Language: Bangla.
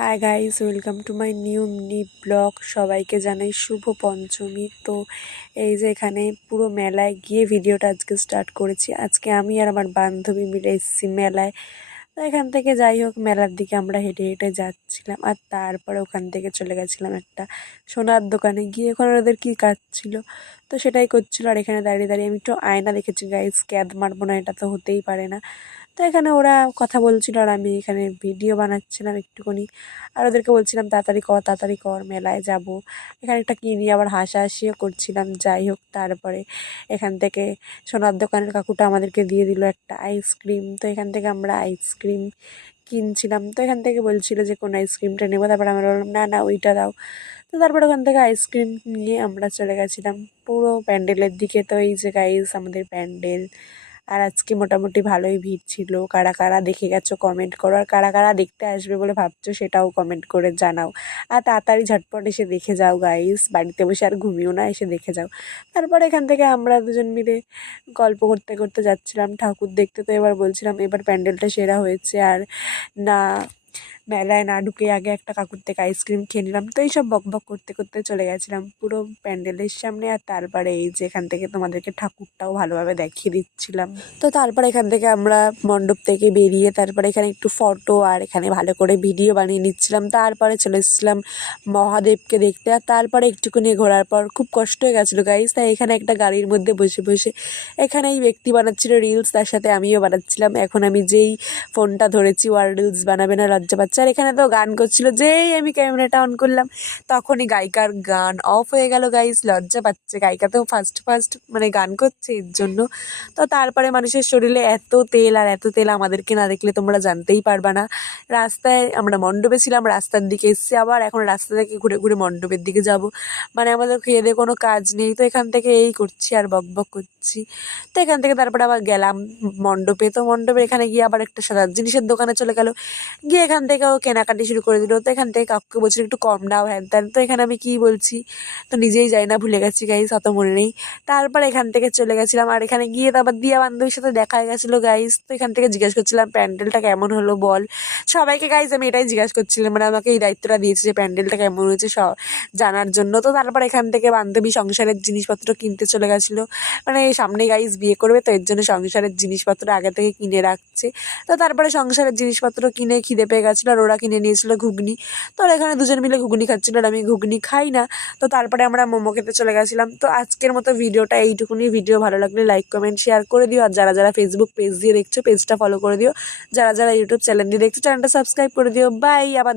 Hi guys, welcome to my new mini blog. সবাইকে জানাই শুভ পঞ্চমী। তো এই যে এখানে পুরো মেলায় গিয়ে ভিডিওটা আজকে স্টার্ট করেছি। আজকে আমি আর আমার বান্ধবী মিলে এসেছি মেলায়। তো এখান থেকে যাই হোক, মেলার দিকে আমরা হেঁটে হেঁটে যাচ্ছিলাম, আর তারপরে ওখান থেকে চলে গেছিলাম একটা সোনার দোকানে। গিয়ে ওখানে ওদের কী কাজ ছিল তো সেটাই করছিল। আর এখানে দাঁড়িয়ে দাঁড়িয়ে আমি একটু আয়না দেখেছি গাইস, ক্যাদ মারবো না, এটা তো হতেই পারে না। তো এখানে ওরা কথা বলছিল আর আমি এখানে ভিডিও বানাচ্ছিলাম একটুখানি। আর ওদেরকে বলছিলাম তাড়াতাড়ি কর, মেলায় যাব। এখানে একটা কিনি, আবার হাসাহাসিও করছিলাম। যাই হোক, তারপরে এখান থেকে সোনার দোকানের কাকুটা আমাদেরকে দিয়ে দিল একটা আইসক্রিম। তো এখান থেকে আমরা আইসক্রিম কিনছিলাম। তো এখান থেকে বলছিল যে কোন আইসক্রিমটা নেবো, তারপরে আমরা বললাম না না ওইটা দাও। তো তারপরে ওখান থেকে আইসক্রিম নিয়ে আমরা চলে গেছিলাম পুরো প্যান্ডেলের দিকে। তো এই যে গাইস আমাদের প্যান্ডেল। আর আজকে মোটামুটি ভালোই ভিড় ছিল। কারা কারা দেখে গেছো কমেন্ট করো, আর কারা কারা দেখতে আসবে বলে ভাবছো সেটাও কমেন্ট করে জানাও। আর তাড়াতাড়ি ঝটপট এসে দেখে যাও গাইস, বাড়িতে বসে আর ঘুমিও না, এসে দেখে যাও। তারপর এখান থেকে আমরা দুজন মিলে গল্প করতে করতে যাচ্ছিলাম ঠাকুর দেখতে। তো এবার বলছিলাম এবার প্যান্ডেলটা সেরা হয়েছে, আর না মেলায় না ঢুকে আগে একটা কাকুর থেকে আইসক্রিম খেয়ে নিলাম। তো এইসব বকবক করতে করতে চলে গেছিলাম পুরো প্যান্ডেলের সামনে। আর তারপরে এই যে এখান থেকে তোমাদেরকে ঠাকুরটাও ভালোভাবে দেখিয়ে দিচ্ছিলাম। তো তারপরে এখান থেকে আমরা মণ্ডপ থেকে বেরিয়ে তারপরে এখানে একটু ফটো আর এখানে ভালো করে ভিডিও বানিয়ে নিচ্ছিলাম। তারপরে চলে এসেছিলাম মহাদেবকে দেখতে। আর তারপরে একটুখানি ঘোরার পর খুব কষ্ট হয়ে গেছিলো গাইস, তাই এখানে একটা গাড়ির মধ্যে বসে বসে এখানে এই ব্যক্তি বানাচ্ছিল রিলস, তার সাথে আমিও বানাচ্ছিলাম। এখন আমি যেই ফোনটা ধরেছি ও আর রিলস বানাবে না, লজ্জা পাচ্ছে। আর এখানে তো গান করছিল, যেই আমি ক্যামেরাটা অন করলাম তখনই গায়িকার গান অফ হয়ে গেল গাইস। লজ্জা পাচ্ছে, গায়িকা তো ফার্স্ট মানে গান করছে এর জন্য। তো তারপরে মানুষের শরীরে এত তেল আর এত তেল, আমাদেরকে না দেখলে তোমরা জানতেই পারবা না। রাস্তায় আমরা মণ্ডপে ছিলাম, রাস্তার দিকে এসেছি, আবার এখন রাস্তা থেকে ঘুরে ঘুরে মণ্ডপের দিকে যাব। মানে আমাদের খেয়ে দিয়ে কোনো কাজ নেই। তো এখান থেকে এই করছি আর বকবক করছি। তো এখান থেকে তারপরে আবার গেলাম মণ্ডপে। তো মণ্ডপের এখানে গিয়ে আবার একটা সাজার জিনিসের দোকানে চলে গেল। গিয়ে এখান থেকে ও কেনাকাটি শুরু করে দিল। তো এখান থেকে কাকুকে বলছিল একটু কম দাও হ্যান ত্যান। তো এখানে আমি কী বলছি তো নিজেই যাই না, ভুলে গেছি গাইস, অত মনে নেই। তারপর এখান থেকে চলে গেছিলাম, আর এখানে গিয়ে তো আবার দিয়া বান্ধবীর সাথে দেখা হয়ে গেছিলো গাইস। তো এখান থেকে জিজ্ঞেস করছিলাম প্যান্ডেলটা কেমন হলো বল। সবাইকে গাইস আমি এটাই জিজ্ঞাসা করছিলাম, মানে আমাকে এই দায়িত্বটা দিয়েছে যে প্যান্ডেলটা কেমন হয়েছে জানার জন্য। তো তারপর এখান থেকে বান্ধবী সংসারের জিনিসপত্র কিনতে চলে গেছিলো। মানে সামনে গাইস বিয়ে করবে, তো এর জন্য সংসারের জিনিসপত্র আগে থেকে কিনে রাখছে। তো তারপরে সংসারের জিনিসপত্র কিনে খিদে পেয়ে গেছিলো, আর ওরা কিনে নিয়েছিল ঘুগনি। তো ওরা এখানে দুজন মিলে ঘুগনি খাচ্ছিল, আর আমি ঘুগনি খাই না। তো তারপরে আমরা মোমো খেতে চলে গেছিলাম। তো আজকের মতো ভিডিওটা এইটুকুনি। ভিডিও ভালো লাগলে লাইক কমেন্ট শেয়ার করে দিও। আর যারা যারা ফেসবুক পেজ দিয়ে দেখছো পেজটা ফলো করে দিও। যারা যারা ইউটিউব চ্যানেল দিয়ে দেখছো চ্যানেলটা সাবস্ক্রাইব করে দিও। বাই। আবার